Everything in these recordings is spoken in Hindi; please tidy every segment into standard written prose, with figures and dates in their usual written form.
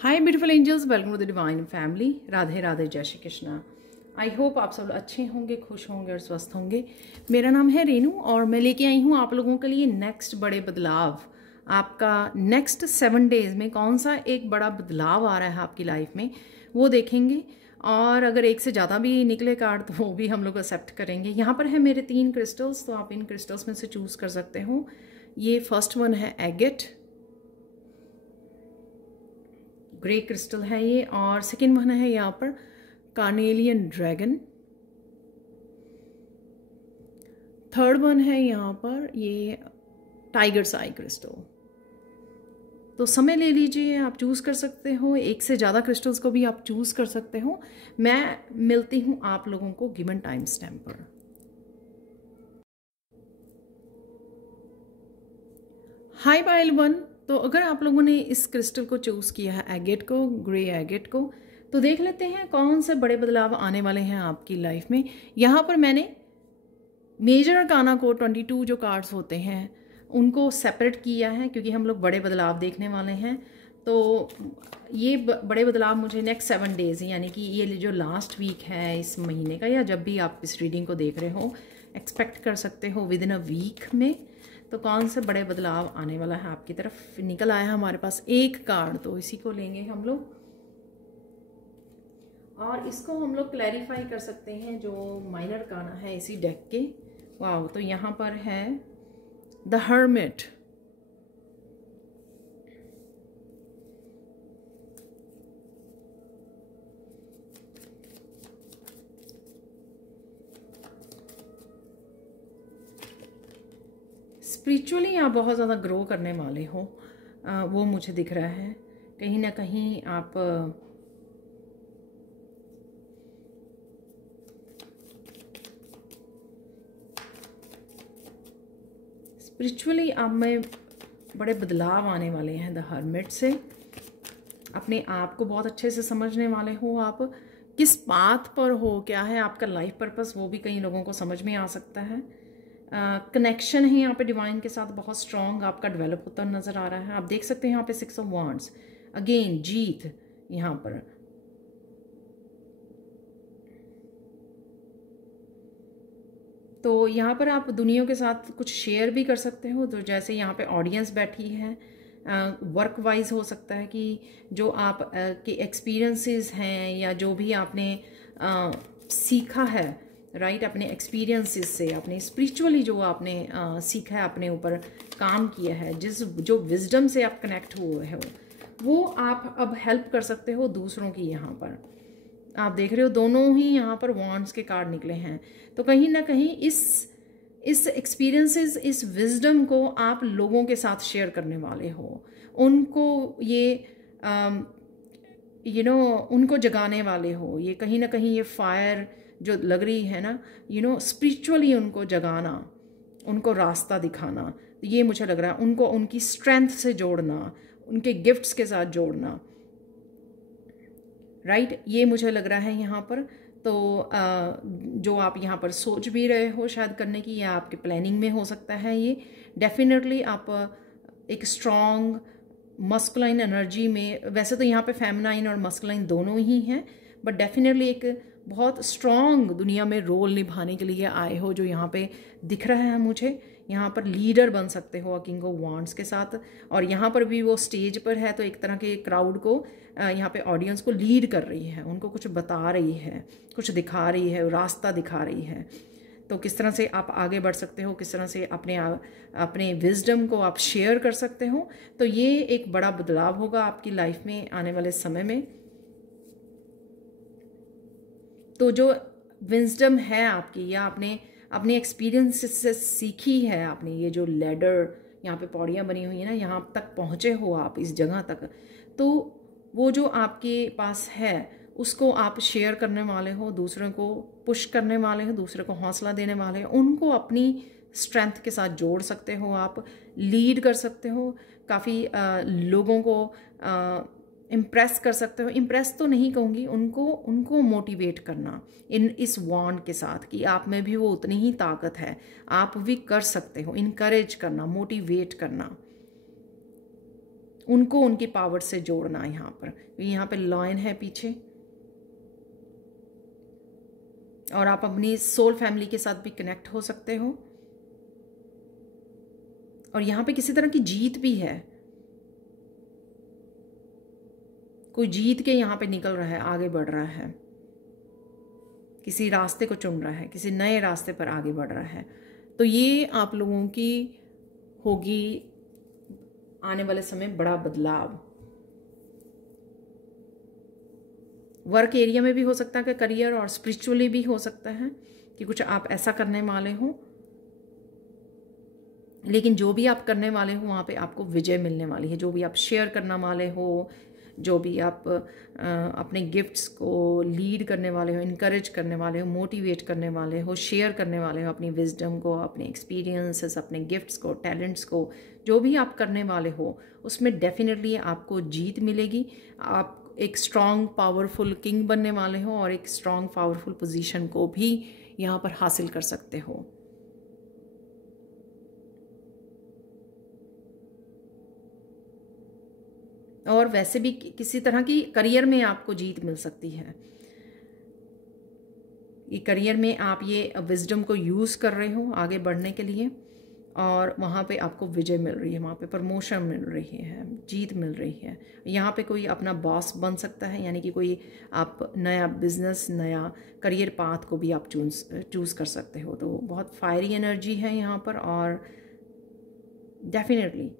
Hi beautiful angels, welcome to the divine family. Radhe Radhe, जय श्री कृष्णा। आई होप आप सब अच्छे होंगे, खुश होंगे और स्वस्थ होंगे। मेरा नाम है रेनू और मैं लेके आई हूँ आप लोगों के लिए नेक्स्ट बड़े बदलाव। आपका नेक्स्ट 7 डेज में कौन सा एक बड़ा बदलाव आ रहा है आपकी लाइफ में, वो देखेंगे। और अगर एक से ज़्यादा भी निकले कार्ड तो वो भी हम लोग एक्सेप्ट करेंगे। यहाँ पर है मेरे 3 क्रिस्टल्स, तो आप इन क्रिस्टल्स में से चूज़ कर सकते हो। ये फर्स्ट वन है एगेट, ग्रे क्रिस्टल है ये। और सेकेंड वन है यहाँ पर कार्नेलियन ड्रैगन। थर्ड वन है यहाँ पर ये टाइगर्स आई क्रिस्टल। तो समय ले लीजिए, आप चूज़ कर सकते हो। एक से ज़्यादा क्रिस्टल्स को भी आप चूज़ कर सकते हो। मैं मिलती हूँ आप लोगों को गिवन टाइम स्टैम्प पर। हाय पाइल वन। तो अगर आप लोगों ने इस क्रिस्टल को चूज़ किया है, एगेट को, ग्रे एगेट को, तो देख लेते हैं कौन से बड़े बदलाव आने वाले हैं आपकी लाइफ में। यहाँ पर मैंने मेजर अरकाना को 22 जो कार्ड्स होते हैं उनको सेपरेट किया है, क्योंकि हम लोग बड़े बदलाव देखने वाले हैं। तो ये बड़े बदलाव मुझे नेक्स्ट 7 डेज, यानी कि ये जो लास्ट वीक है इस महीने का, या जब भी आप इस रीडिंग को देख रहे हो, एक्सपेक्ट कर सकते हो विद इन अ वीक में। तो कौन से बड़े बदलाव आने वाला है आपकी तरफ। निकल आया हमारे पास एक कार्ड, तो इसी को लेंगे हम लोग और इसको हम लोग क्लैरिफाई कर सकते हैं जो माइनर अरकाना है इसी डेक के। वाह, तो यहाँ पर है द हर्मिट। स्पिरिचुअली आप बहुत ज़्यादा ग्रो करने वाले हो, वो मुझे दिख रहा है। कहीं ना कहीं आप स्पिरिचुअली आप में बड़े बदलाव आने वाले हैं द हर्मिट से। अपने आप को बहुत अच्छे से समझने वाले हो, आप किस पाथ पर हो, क्या है आपका लाइफ पर्पस, वो भी कई लोगों को समझ में आ सकता है। कनेक्शन है यहाँ पे डिवाइन के साथ बहुत स्ट्रॉन्ग आपका डेवलप होता नज़र आ रहा है। आप देख सकते हैं यहाँ पे 6 ऑफ वांड्स, अगेन जीत यहाँ पर। तो यहाँ पर आप दुनिया के साथ कुछ शेयर भी कर सकते हो। तो जैसे यहाँ पे ऑडियंस बैठी है, वर्क वाइज हो सकता है कि जो आप के एक्सपीरियंसेस हैं या जो भी आपने सीखा है, राइट, अपने एक्सपीरियंसेस से, अपने स्पिरिचुअली जो आपने सीखा है, अपने ऊपर काम किया है, जो विजडम से आप कनेक्ट हुए हो, वो आप अब हेल्प कर सकते हो दूसरों की। यहाँ पर आप देख रहे हो दोनों ही यहाँ पर वॉन्ड्स के कार्ड निकले हैं। तो कहीं ना कहीं इस एक्सपीरियंसेस, इस विजडम को आप लोगों के साथ शेयर करने वाले हो। उनको ये उनको जगाने वाले हो। ये कहीं ना कहीं ये फायर जो लग रही है ना, स्पिरिचुअली उनको जगाना, उनको रास्ता दिखाना, ये मुझे लग रहा है। उनको उनकी स्ट्रेंथ से जोड़ना, उनके गिफ्ट्स के साथ जोड़ना, राइट, ये मुझे लग रहा है यहाँ पर। तो जो आप यहाँ पर सोच भी रहे हो शायद करने की, या आपके प्लानिंग में हो सकता है, ये डेफिनेटली आप एक स्ट्रॉन्ग मस्कुलाइन एनर्जी में, वैसे तो यहाँ पे फेमिनाइन और मस्कुलाइन दोनों ही हैं, बट डेफिनेटली एक बहुत स्ट्रॉन्ग दुनिया में रोल निभाने के लिए आए हो, जो यहाँ पे दिख रहा है मुझे। यहाँ पर लीडर बन सकते हो किंग ऑफ वांड्स के साथ। और यहाँ पर भी वो स्टेज पर है, तो एक तरह के क्राउड को, यहाँ पे ऑडियंस को लीड कर रही है, उनको कुछ बता रही है, कुछ दिखा रही है, रास्ता दिखा रही है। तो किस तरह से आप आगे बढ़ सकते हो, किस तरह से अपने विजडम को आप शेयर कर सकते हो। तो ये एक बड़ा बदलाव होगा आपकी लाइफ में आने वाले समय में। तो जो विजडम है आपकी, या आपने अपने एक्सपीरियंस से सीखी है आपने, ये जो लैडर यहाँ पे पौड़ियाँ बनी हुई है ना, यहाँ तक पहुँचे हो आप, इस जगह तक, तो वो जो आपके पास है उसको आप शेयर करने वाले हो, दूसरों को पुश करने वाले हो, दूसरे को हौसला देने वाले हो, उनको अपनी स्ट्रेंथ के साथ जोड़ सकते हो, आप लीड कर सकते हो, काफ़ी लोगों को इम्प्रेस कर सकते हो। इम्प्रेस तो नहीं कहूँगी, उनको मोटिवेट करना इस वॉन्ड के साथ कि आप में भी वो उतनी ही ताकत है, आप भी कर सकते हो। इनकरेज करना, मोटिवेट करना, उनको उनकी पावर से जोड़ना। यहाँ पर लॉयन है पीछे, और आप अपनी सोल फैमिली के साथ भी कनेक्ट हो सकते हो। और यहाँ पे किसी तरह की जीत भी है, कोई जीत के यहाँ पे निकल रहा है, आगे बढ़ रहा है, किसी रास्ते को चुन रहा है, किसी नए रास्ते पर आगे बढ़ रहा है। तो ये आप लोगों की होगी आने वाले समय बड़ा बदलाव। वर्क एरिया में भी हो सकता है कि करियर, और स्पिरिचुअली भी हो सकता है कि कुछ आप ऐसा करने वाले हो। लेकिन जो भी आप करने वाले हो वहाँ पे आपको विजय मिलने वाली है। जो भी आप शेयर करने वाले हो, जो भी आप अपने गिफ्ट्स को लीड करने वाले हो, इनकरेज करने वाले हो, मोटिवेट करने वाले हो, शेयर करने वाले हो अपनी विजडम को, अपने एक्सपीरियंसेस, अपने गिफ्ट्स को, टैलेंट्स को, जो भी आप करने वाले हो उसमें डेफिनेटली आपको जीत मिलेगी। आप एक स्ट्रॉन्ग पावरफुल किंग बनने वाले हो और एक स्ट्रॉन्ग पावरफुल पोजीशन को भी यहाँ पर हासिल कर सकते हो। और वैसे भी किसी तरह की करियर में आपको जीत मिल सकती है। ये करियर में आप ये विजडम को यूज़ कर रहे हो आगे बढ़ने के लिए, और वहाँ पे आपको विजय मिल रही है, वहाँ पे प्रमोशन मिल रही है, जीत मिल रही है। यहाँ पे कोई अपना बॉस बन सकता है, यानी कि कोई आप नया बिजनेस, नया करियर पाथ को भी आप चूज़ कर सकते हो। तो बहुत फायरी एनर्जी है यहाँ पर, और डेफिनेटली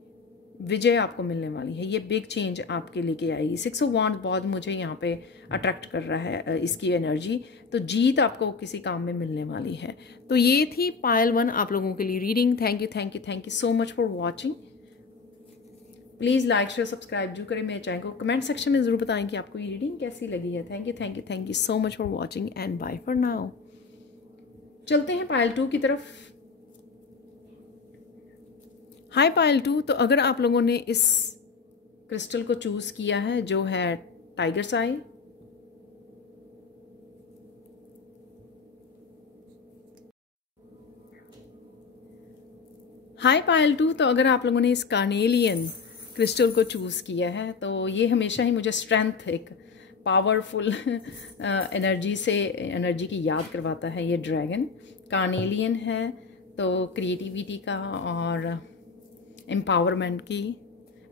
विजय आपको मिलने वाली है। ये बिग चेंज आपके लेके आएगी। 6 ऑफ वांड्स बहुत मुझे यहाँ पे अट्रैक्ट कर रहा है इसकी एनर्जी। तो जीत आपको किसी काम में मिलने वाली है। तो ये थी पायल 1 आप लोगों के लिए reading. Thank you so much for watching. Please like share subscribe जो करें मेरे चैनल को। कमेंट सेक्शन में ज़रूर बताएं कि आपको ये रीडिंग कैसी लगी है। Thank you so much for watching and bye for now. चलते हैं पायल 2 की तरफ। हाय पायल 2, तो अगर आप लोगों ने इस क्रिस्टल को चूज़ किया है जो है टाइगर्स आई, हाय पायल 2, तो अगर आप लोगों ने इस कार्नेलियन क्रिस्टल को चूज़ किया है तो ये हमेशा ही मुझे स्ट्रेंथ, एक पावरफुल एनर्जी की याद करवाता है। ये ड्रैगन कार्नेलियन है, तो क्रिएटिविटी का और एम्पावरमेंट की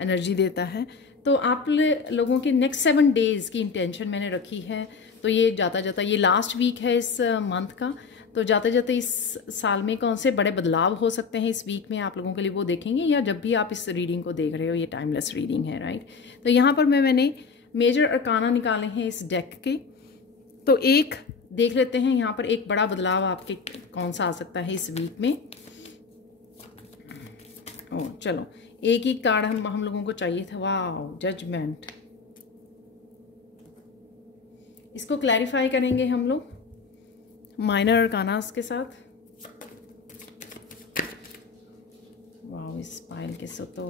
एनर्जी देता है। तो आप लोगों के नेक्स्ट 7 डेज़ की इंटेंशन मैंने रखी है। तो ये जाता ये लास्ट वीक है इस मंथ का। तो जाते इस साल में कौन से बड़े बदलाव हो सकते हैं इस वीक में आप लोगों के लिए, वो देखेंगे। या जब भी आप इस रीडिंग को देख रहे हो, ये टाइमलेस रीडिंग है, राइट। तो यहाँ पर मैंने मेजर अरकाना निकाले हैं इस डेक के। तो एक देख लेते हैं यहाँ पर एक बड़ा बदलाव आपके कौन सा आ सकता है इस वीक में। चलो एक ही कार्ड हम लोगों को चाहिए था। वाह, जजमेंट। इसको क्लैरिफाई करेंगे हम लोग माइनर अरकानास के साथ। वाह, इस पायल के साथ तो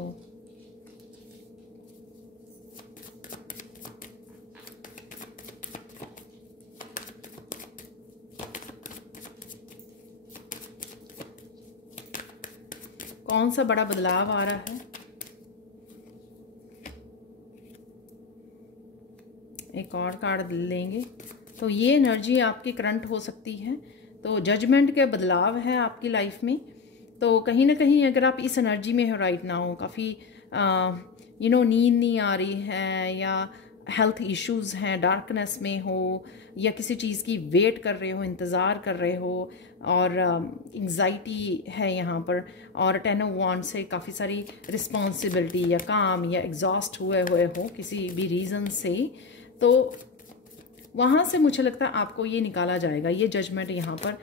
कौन सा बड़ा बदलाव आ रहा है। एक और कार्ड लेंगे। तो ये एनर्जी आपकी करंट हो सकती है। तो जजमेंट के बदलाव है आपकी लाइफ में। तो कहीं ना कहीं अगर आप इस एनर्जी में हो राइट नाउ, काफ़ी नींद नहीं आ रही है, या हेल्थ इश्यूज़ हैं, डार्कनेस में हो, या किसी चीज़ की वेट कर रहे हो, इंतज़ार कर रहे हो, और एंग्जाइटी है यहाँ पर, और 10 ऑफ वांड्स से काफ़ी सारी रिस्पॉन्सिबिलिटी या काम या एग्जॉस्ट हुए हो किसी भी रीज़न से, तो वहाँ से मुझे लगता है आपको ये निकाला जाएगा। ये जजमेंट यहाँ पर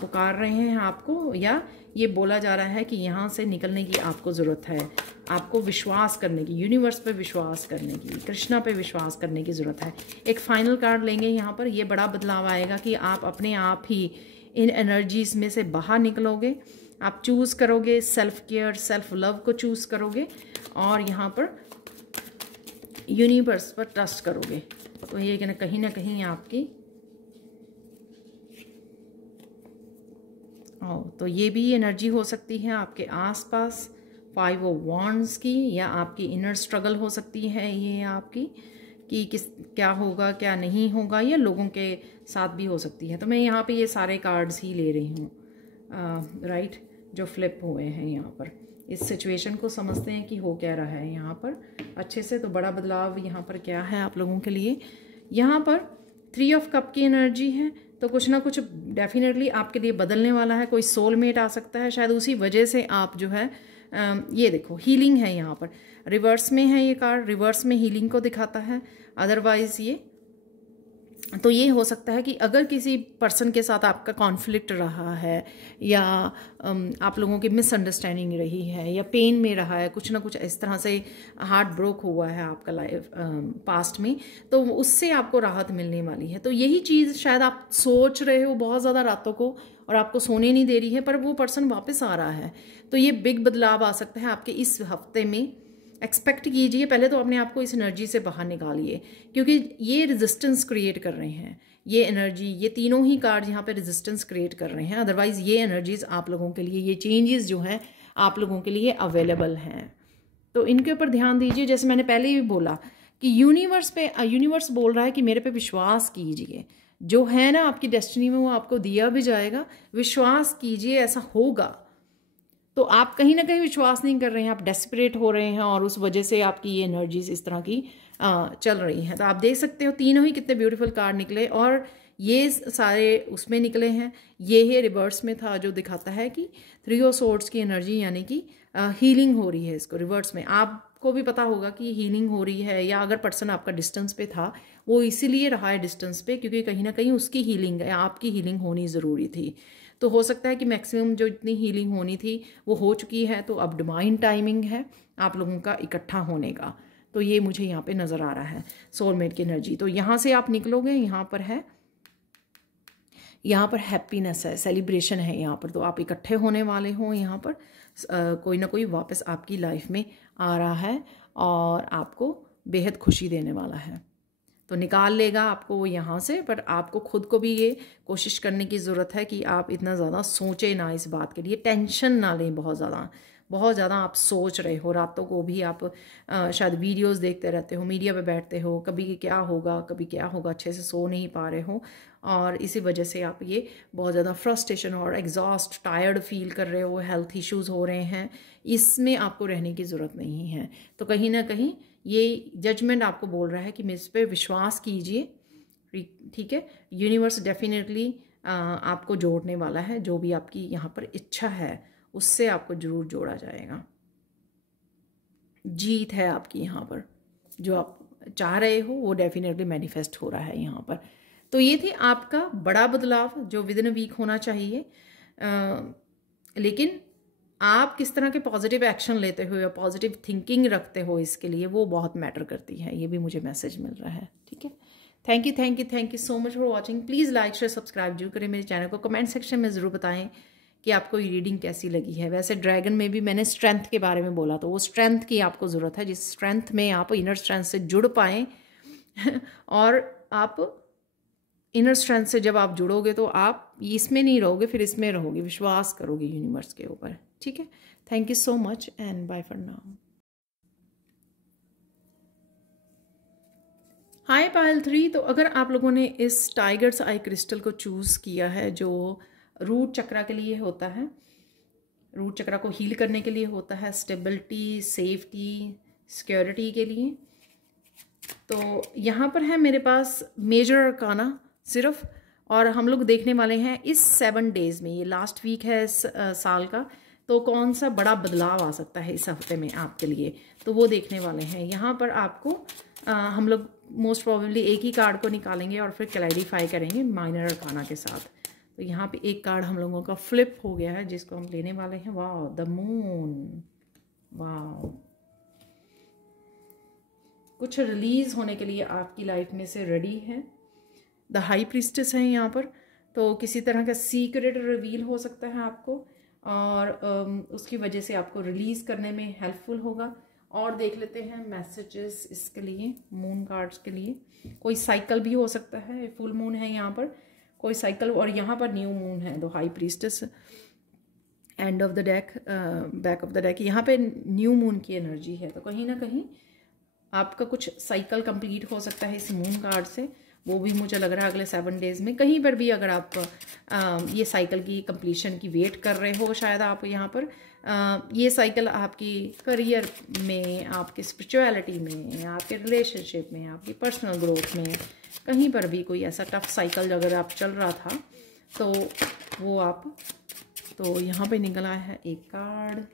पुकार रहे हैं आपको, या ये बोला जा रहा है कि यहाँ से निकलने की आपको ज़रूरत है। आपको विश्वास करने की, यूनिवर्स पे विश्वास करने की, कृष्णा पे विश्वास करने की ज़रूरत है। एक फाइनल कार्ड लेंगे यहाँ पर। ये बड़ा बदलाव आएगा कि आप अपने आप ही इन एनर्जीज़ में से बाहर निकलोगे। आप चूज़ करोगे सेल्फ केयर, सेल्फ लव को चूज़ करोगे, और यहाँ पर यूनिवर्स पर ट्रस्ट करोगे। तो ये कहीं ना कहीं आपकी तो ये भी एनर्जी हो सकती है आपके आसपास 5 ऑफ वॉन्ड्स की, या आपकी इनर स्ट्रगल हो सकती है ये आपकी, कि क्या होगा क्या नहीं होगा, या लोगों के साथ भी हो सकती है। तो मैं यहाँ पे ये सारे कार्ड्स ही ले रही हूँ, राइट, जो फ्लिप हुए हैं यहाँ पर। इस सिचुएशन को समझते हैं कि हो क्या रहा है यहाँ पर अच्छे से। तो बड़ा बदलाव यहाँ पर क्या है आप लोगों के लिए। यहाँ पर 3 ऑफ कप की एनर्जी है, तो कुछ ना कुछ डेफिनेटली आपके लिए बदलने वाला है। कोई सोलमेट आ सकता है, शायद उसी वजह से आप जो है ये देखो हीलिंग है यहाँ पर, रिवर्स में है ये कार्ड, रिवर्स में हीलिंग को दिखाता है। अदरवाइज ये तो ये हो सकता है कि अगर किसी पर्सन के साथ आपका कॉन्फ्लिक्ट रहा है, या आप लोगों की मिसअंडरस्टैंडिंग रही है, या पेन में रहा है, कुछ ना कुछ इस तरह से हार्ट ब्रोक हुआ है आपका लाइफ पास्ट में, तो उससे आपको राहत मिलने वाली है। तो यही चीज़ शायद आप सोच रहे हो बहुत ज़्यादा रातों को और आपको सोने नहीं दे रही है, पर वो पर्सन वापस आ रहा है। तो ये बिग बदलाव आ सकता है आपके इस हफ्ते में। एक्सपेक्ट कीजिए, पहले तो अपने आप को इस एनर्जी से बाहर निकालिए, क्योंकि ये रेजिस्टेंस क्रिएट कर रहे हैं, ये एनर्जी, ये तीनों ही कार्ड यहाँ पे रेजिस्टेंस क्रिएट कर रहे हैं। अदरवाइज ये एनर्जीज आप लोगों के लिए, ये चेंजेस जो हैं आप लोगों के लिए अवेलेबल हैं। तो इनके ऊपर ध्यान दीजिए। जैसे मैंने पहले भी बोला कि यूनिवर्स बोल रहा है कि मेरे पे विश्वास कीजिए, जो है ना आपकी डेस्टिनी में वो आपको दिया भी जाएगा, विश्वास कीजिए, ऐसा होगा। तो आप कहीं ना कहीं विश्वास नहीं कर रहे हैं, आप डेस्परेट हो रहे हैं, और उस वजह से आपकी ये एनर्जीज इस तरह की चल रही हैं। तो आप देख सकते हो तीनों ही कितने ब्यूटीफुल कार्ड निकले, और ये सारे उसमें निकले हैं। ये है रिवर्स में था, जो दिखाता है कि 3 ऑफ सोर्ड्स की एनर्जी, यानी कि हीलिंग हो रही है। इसको रिवर्स में आपको भी पता होगा कि हीलिंग हो रही है, या अगर पर्सन आपका डिस्टेंस पे था वो इसीलिए रहा है डिस्टेंस पे, क्योंकि कहीं ना कहीं उसकी हीलिंग है, आपकी हीलिंग होनी ज़रूरी थी। तो हो सकता है कि मैक्सिमम जो इतनी हीलिंग होनी थी वो हो चुकी है, तो अब डिवाइन टाइमिंग है आप लोगों का इकट्ठा होने का। तो ये मुझे यहाँ पे नज़र आ रहा है सोलमेट की एनर्जी। तो यहाँ से आप निकलोगे, यहाँ पर है, यहाँ पर हैप्पीनेस है, सेलिब्रेशन है यहाँ पर। तो आप इकट्ठे होने वाले हो यहाँ पर, कोई ना कोई वापस आपकी लाइफ में आ रहा है और आपको बेहद खुशी देने वाला है। तो निकाल लेगा आपको वो यहाँ से, पर आपको खुद को भी ये कोशिश करने की ज़रूरत है कि आप इतना ज़्यादा सोचें ना इस बात के लिए, टेंशन ना लें बहुत ज़्यादा आप सोच रहे हो। रातों को भी आप शायद वीडियोस देखते रहते हो, मीडिया पे बैठते हो, कभी क्या होगा कभी क्या होगा, अच्छे से सो नहीं पा रहे हो, और इसी वजह से आप ये बहुत ज़्यादा फ्रस्ट्रेशन और एग्जॉस्ट टायर्ड फील कर रहे हो, हेल्थ इश्यूज़ हो रहे हैं। इसमें आपको रहने की ज़रूरत नहीं है। तो कहीं ना कहीं ये जजमेंट आपको बोल रहा है कि मुझ पर विश्वास कीजिए, ठीक है। यूनिवर्स डेफिनेटली आपको जोड़ने वाला है, जो भी आपकी यहाँ पर इच्छा है उससे आपको जरूर जोड़ा जाएगा। जीत है आपकी यहाँ पर, जो आप चाह रहे हो वो डेफिनेटली मैनिफेस्ट हो रहा है यहाँ पर। तो ये थी आपका बड़ा बदलाव जो विद इन वीक होना चाहिए, लेकिन आप किस तरह के पॉजिटिव एक्शन लेते हो या पॉजिटिव थिंकिंग रखते हो, इसके लिए वो बहुत मैटर करती है। ये भी मुझे मैसेज मिल रहा है, ठीक है। Thank you so much for watching. Please like share subscribe जरूर करें मेरे चैनल को। कमेंट सेक्शन में ज़रूर बताएं कि आपको ये रीडिंग कैसी लगी है। वैसे ड्रैगन में भी मैंने स्ट्रेंथ के बारे में बोला, तो वो स्ट्रेंथ की आपको ज़रूरत है, जिस स्ट्रेंथ में आप इनर स्ट्रेंथ से जुड़ पाएँ और आप इनर स्ट्रेंथ से जब आप जुड़ोगे तो आप इसमें नहीं रहोगे, फिर इसमें रहोगे, विश्वास करोगे यूनिवर्स के ऊपर, ठीक है। Thank you so much and bye for now. Hi Payal 3। तो अगर आप लोगों ने इस टाइगर्स आई क्रिस्टल को चूज़ किया है, जो रूट चक्रा के लिए होता है, रूट चक्रा को हील करने के लिए होता है, स्टेबिलिटी, सेफ्टी, सिक्योरिटी के लिए, तो यहाँ पर है मेरे पास मेजर अरकाना सिर्फ, और हम लोग देखने वाले हैं इस 7 डेज़ में, ये लास्ट वीक है इस साल का, तो कौन सा बड़ा बदलाव आ सकता है इस हफ्ते में आपके लिए, तो वो देखने वाले हैं। यहाँ पर आपको हम लोग मोस्ट प्रोबेबली एक ही कार्ड को निकालेंगे और फिर क्लैरिफाई करेंगे माइनर अरकाना के साथ। तो यहाँ पे एक कार्ड हम लोगों का फ्लिप हो गया है, जिसको हम लेने वाले हैं। वाह, द मून, वाह, कुछ रिलीज होने के लिए आपकी लाइफ में से रेडी है। द हाई प्रीस्टेस है यहाँ पर, तो किसी तरह का सीक्रेट रिवील हो सकता है आपको, और उसकी वजह से आपको रिलीज करने में हेल्पफुल होगा। और देख लेते हैं मैसेजेस इसके लिए, मून कार्ड्स के लिए। कोई साइकिल भी हो सकता है, फुल मून है यहाँ पर, कोई साइकिल, और यहाँ पर न्यू मून है, the high priestess. End of the deck, back of the deck, यहाँ पे न्यू मून की एनर्जी है। तो कहीं ना कहीं आपका कुछ साइकिल कंप्लीट हो सकता है इस मून कार्ड से, वो भी मुझे लग रहा है अगले 7 डेज में। कहीं पर भी अगर आप ये साइकिल की कंप्लीशन की वेट कर रहे हो, शायद आप यहाँ पर ये साइकिल आपकी करियर में, आपके स्पिरिचुअलिटी में, आपके रिलेशनशिप में, आपकी पर्सनल ग्रोथ में, कहीं पर भी कोई ऐसा टफ साइकिल अगर आप चल रहा था तो वो आप, तो यहाँ पे निकला है एक कार्ड,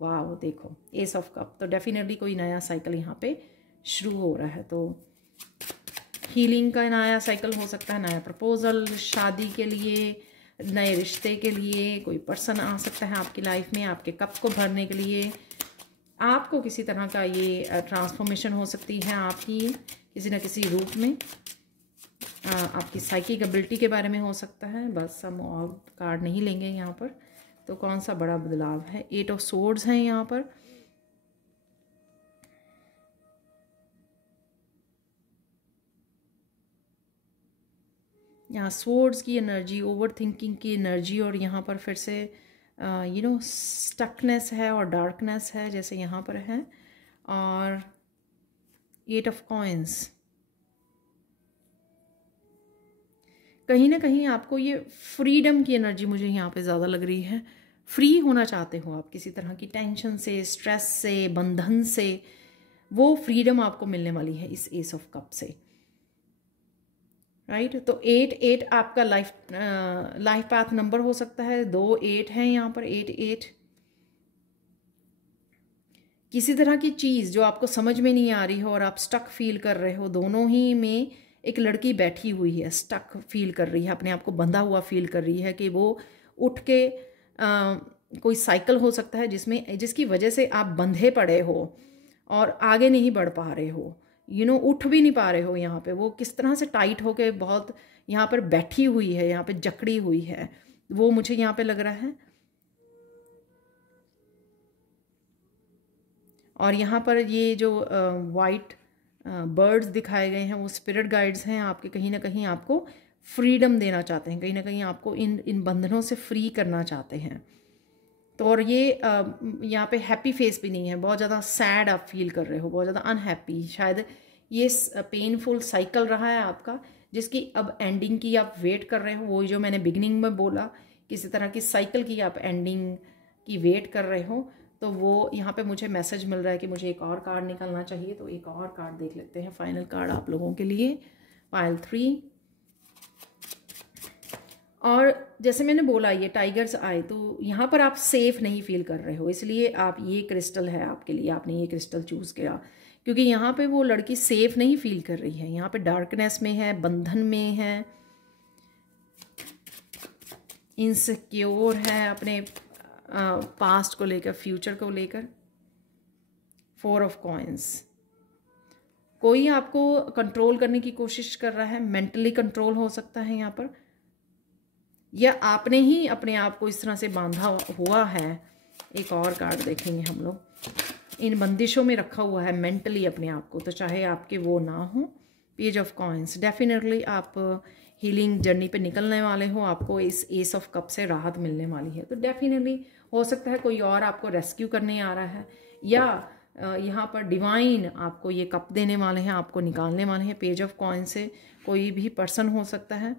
वाह देखो एस ऑफ कप। तो डेफिनेटली कोई नया साइकिल यहाँ पे शुरू हो रहा है। तो हीलिंग का नया साइकिल हो सकता है, नया प्रपोजल, शादी के लिए, नए रिश्ते के लिए कोई पर्सन आ सकता है आपकी लाइफ में आपके कप को भरने के लिए। आपको किसी तरह का ये ट्रांसफॉर्मेशन हो सकती है आपकी किसी न किसी रूप में, आपकी साइकिक एबिलिटी के बारे में हो सकता है। बस हम और कार्ड नहीं लेंगे यहाँ पर। तो कौन सा बड़ा बदलाव है? 8 ऑफ सोर्ड्स हैं यहाँ पर। यहाँ सोर्ड्स की एनर्जी, ओवर थिंकिंग की एनर्जी, और यहाँ पर फिर से स्टकनेस है और डार्कनेस है जैसे यहाँ पर है। और 8 ऑफ कॉइन्स, कहीं ना कहीं आपको ये फ्रीडम की एनर्जी मुझे यहाँ पे ज़्यादा लग रही है। फ्री होना चाहते हो आप किसी तरह की टेंशन से, स्ट्रेस से, बंधन से, वो फ्रीडम आपको मिलने वाली है इस एस ऑफ कप से, राइट। तो 8 आपका लाइफ पाथ नंबर हो सकता है। 2 8 हैं यहाँ पर, 8 किसी तरह की चीज़ जो आपको समझ में नहीं आ रही हो और आप स्टक फील कर रहे हो, दोनों ही में एक लड़की बैठी हुई है, स्टक फील कर रही है, अपने आप को बंधा हुआ फील कर रही है कि वो उठ के कोई साइकिल हो सकता है जिसकी वजह से आप बंधे पड़े हो और आगे नहीं बढ़ पा रहे हो, उठ भी नहीं पा रहे हो। यहाँ पे वो किस तरह से टाइट होके बहुत यहाँ पर बैठी हुई है, यहाँ पे जकड़ी हुई है, वो मुझे यहाँ पे लग रहा है। और यहाँ पर ये जो वाइट बर्ड्स दिखाए गए हैं वो स्पिरिट गाइड्स हैं आपके, कहीं ना कहीं आपको फ्रीडम देना चाहते हैं, कहीं ना कहीं आपको इन बंधनों से फ्री करना चाहते हैं। तो और ये यहाँ पे हैप्पी फेस भी नहीं है, बहुत ज़्यादा सैड आप फील कर रहे हो, बहुत ज़्यादा अनहैप्पी। शायद ये पेनफुल साइकिल रहा है आपका जिसकी अब एंडिंग की आप वेट कर रहे हो। वही जो मैंने बिगिनिंग में बोला, किसी तरह की साइकिल की आप एंडिंग की वेट कर रहे हो। तो वो यहाँ पे मुझे मैसेज मिल रहा है कि मुझे एक और कार्ड निकालना चाहिए। तो एक और कार्ड देख लेते हैं, फाइनल कार्ड आप लोगों के लिए, पाइल 3। और जैसे मैंने बोला ये टाइगर्स आए, तो यहाँ पर आप सेफ नहीं फील कर रहे हो, इसलिए आप ये क्रिस्टल है आपके लिए, आपने ये क्रिस्टल चूज़ किया क्योंकि यहाँ पे वो लड़की सेफ नहीं फील कर रही है, यहाँ पे डार्कनेस में है, बंधन में है, इनसिक्योर है अपने पास्ट को लेकर, फ्यूचर को लेकर। 4 ऑफ कॉइन्स, कोई आपको कंट्रोल करने की कोशिश कर रहा है, मेंटली कंट्रोल हो सकता है यहाँ पर, या आपने ही अपने आप को इस तरह से बांधा हुआ है। एक और कार्ड देखेंगे हम लोग, इन बंदिशों में रखा हुआ है मेंटली अपने आप को, तो चाहे आपके वो ना हो। पेज ऑफ कॉइन्स, डेफिनेटली आप हीलिंग जर्नी पे निकलने वाले हो, आपको इस एस ऑफ कप से राहत मिलने वाली है। तो डेफिनेटली हो सकता है कोई और आपको रेस्क्यू करने आ रहा है, या यहाँ पर डिवाइन आपको ये कप देने वाले हैं, आपको निकालने वाले हैं। पेज ऑफ कॉइन से कोई भी पर्सन हो सकता है,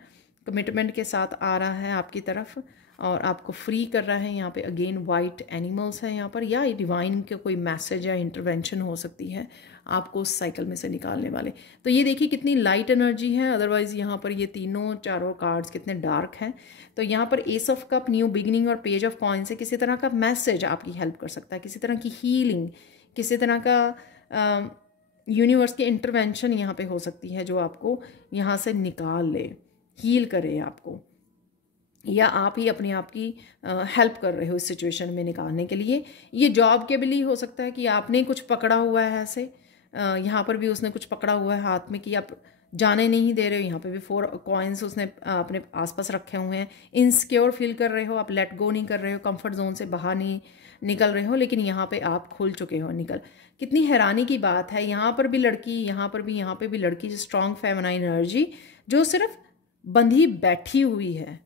कमिटमेंट के साथ आ रहा है आपकी तरफ और आपको फ्री कर रहा है। यहाँ पे अगेन वाइट एनिमल्स है यहाँ पर, या डिवाइन के कोई मैसेज या इंटरवेंशन हो सकती है आपको उस साइकिल में से निकालने वाले। तो ये देखिए कितनी लाइट एनर्जी है। अदरवाइज यहाँ पर ये चारों कार्ड्स कितने डार्क हैं। तो यहाँ पर S of cup, new beginning और पेज ऑफ कॉइन से किसी तरह का मैसेज आपकी हेल्प कर सकता है, किसी तरह की हीलिंग, किसी तरह का यूनिवर्स की इंटरवेंशन यहाँ पे हो सकती है जो आपको यहाँ से निकाल ले, हील करे आपको, या आप ही अपने आप की हेल्प कर रहे हो इस सिचुएशन में निकालने के लिए। ये जॉब के लिए हो सकता है कि आपने कुछ पकड़ा हुआ है ऐसे, यहाँ पर भी उसने कुछ पकड़ा हुआ है हाथ में कि आप जाने नहीं दे रहे हो। यहाँ पे भी 4 कॉइन्स उसने अपने आसपास रखे हुए हैं। इनसिक्योर फील कर रहे हो, आप लेट गो नहीं कर रहे हो, कंफर्ट जोन से बाहर नहीं निकल रहे हो, लेकिन यहाँ पे आप खुल चुके हो निकल। कितनी हैरानी की बात है, यहाँ पर भी लड़की, यहाँ पे भी लड़की, स्ट्रॉन्ग फेमिनाइन एनर्जी जो सिर्फ बंधी बैठी हुई है,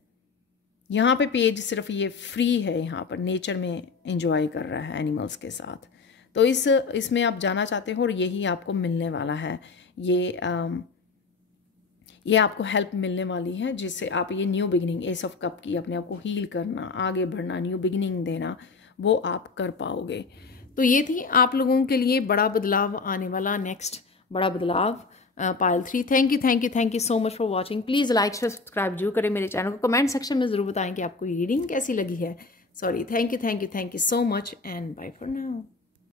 यहाँ पे पेज सिर्फ ये फ्री है, यहाँ पर नेचर में एंजॉय कर रहा है एनिमल्स के साथ। तो इसमें आप जाना चाहते हो और यही आपको मिलने वाला है। ये आपको हेल्प मिलने वाली है, जिससे आप ये new beginning, S of cup की, अपने आप को हील करना, आगे बढ़ना, न्यू बिगिनिंग देना, वो आप कर पाओगे। तो ये थी आप लोगों के लिए बड़ा बदलाव आने वाला, नेक्स्ट बड़ा बदलाव pile 3। Thank you so much for watching. Please like share subscribe जरूर करें मेरे चैनल को। कमेंट सेक्शन में ज़रूर बताएं कि आपको ये रीडिंग कैसी लगी है। Sorry, thank you so much and bye for now.